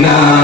Now.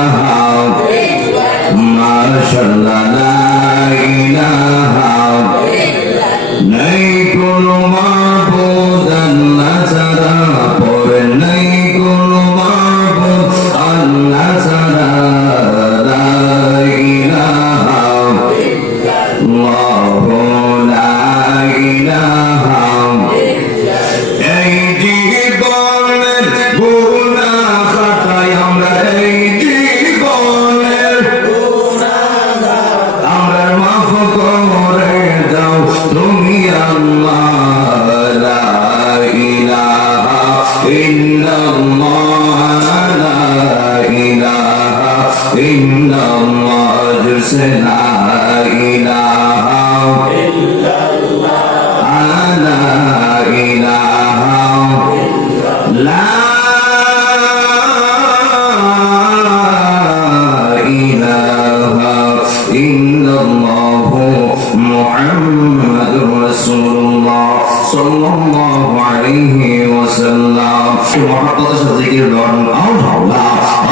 সেই মহাপদের সাথে গিয়ে লড়ন আল হাওলা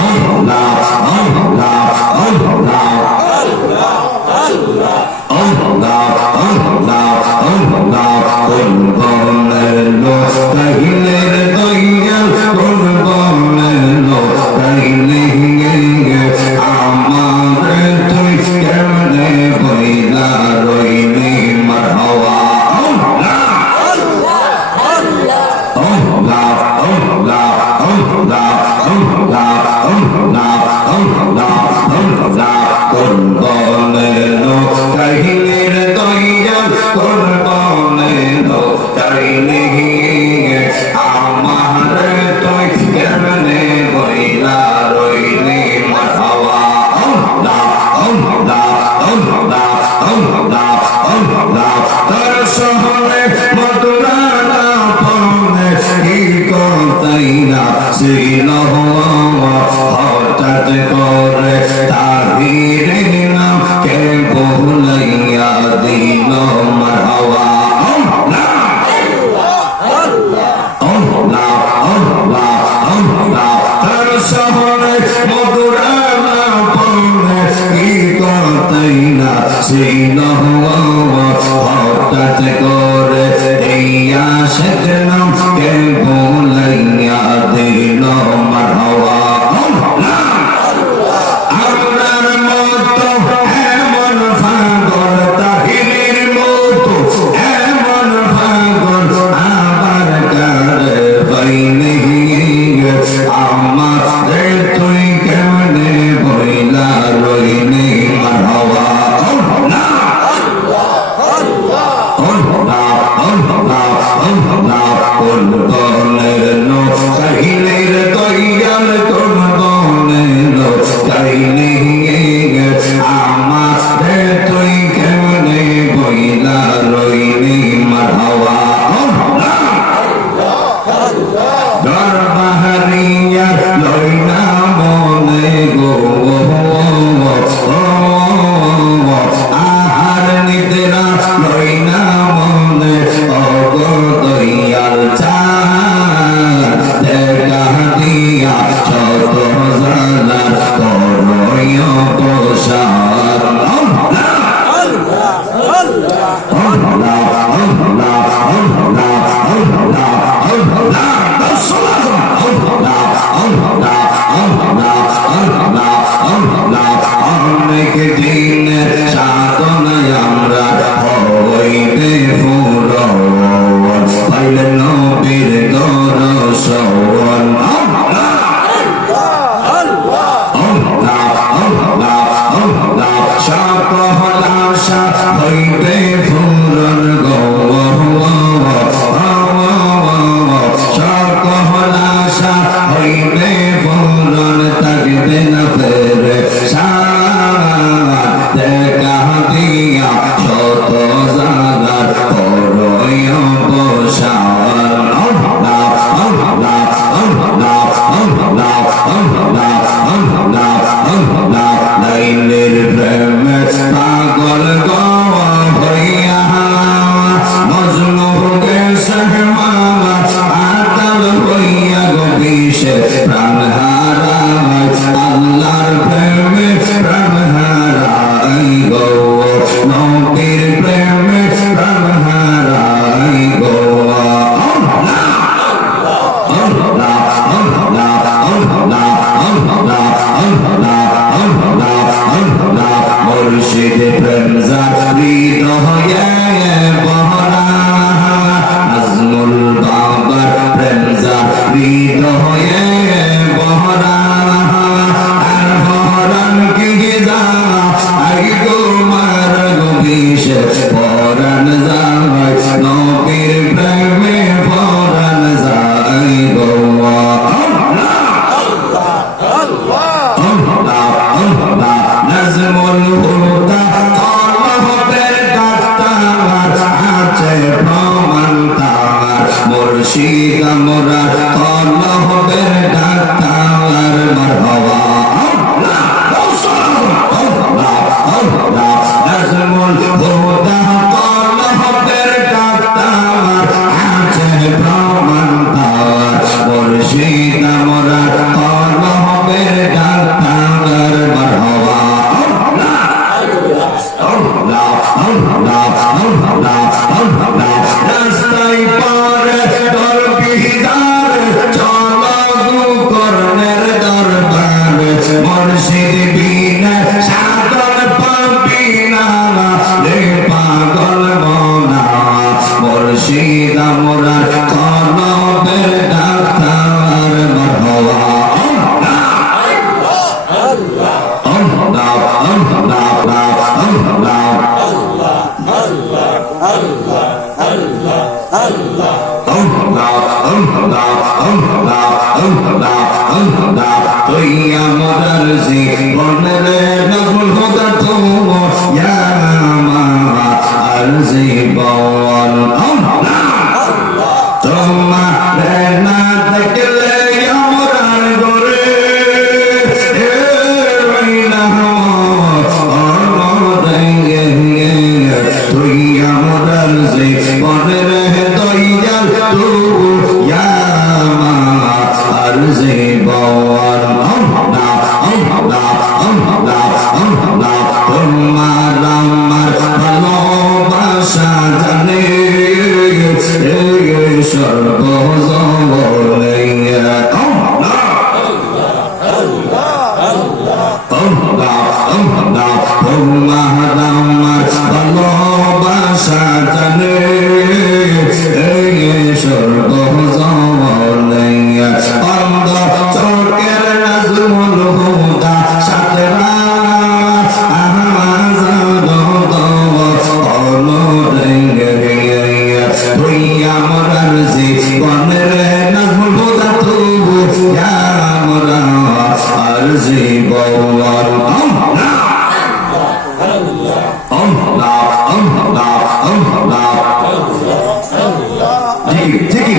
আল হাওলা আল হাওলা আল হাওলা আল হাওলা আল হাওলা আল হাওলা আল হাওলা ছিল হঠাৎ করে তাহির নামকে বহুলাইয়া দিল? মার হওয়া শহরে মধুরা না ছিল হঠাৎ করে এই আশেখ নামকে বহু 어 সাধনায় আমরা হইতে أربعة sad ঠিক ঠিক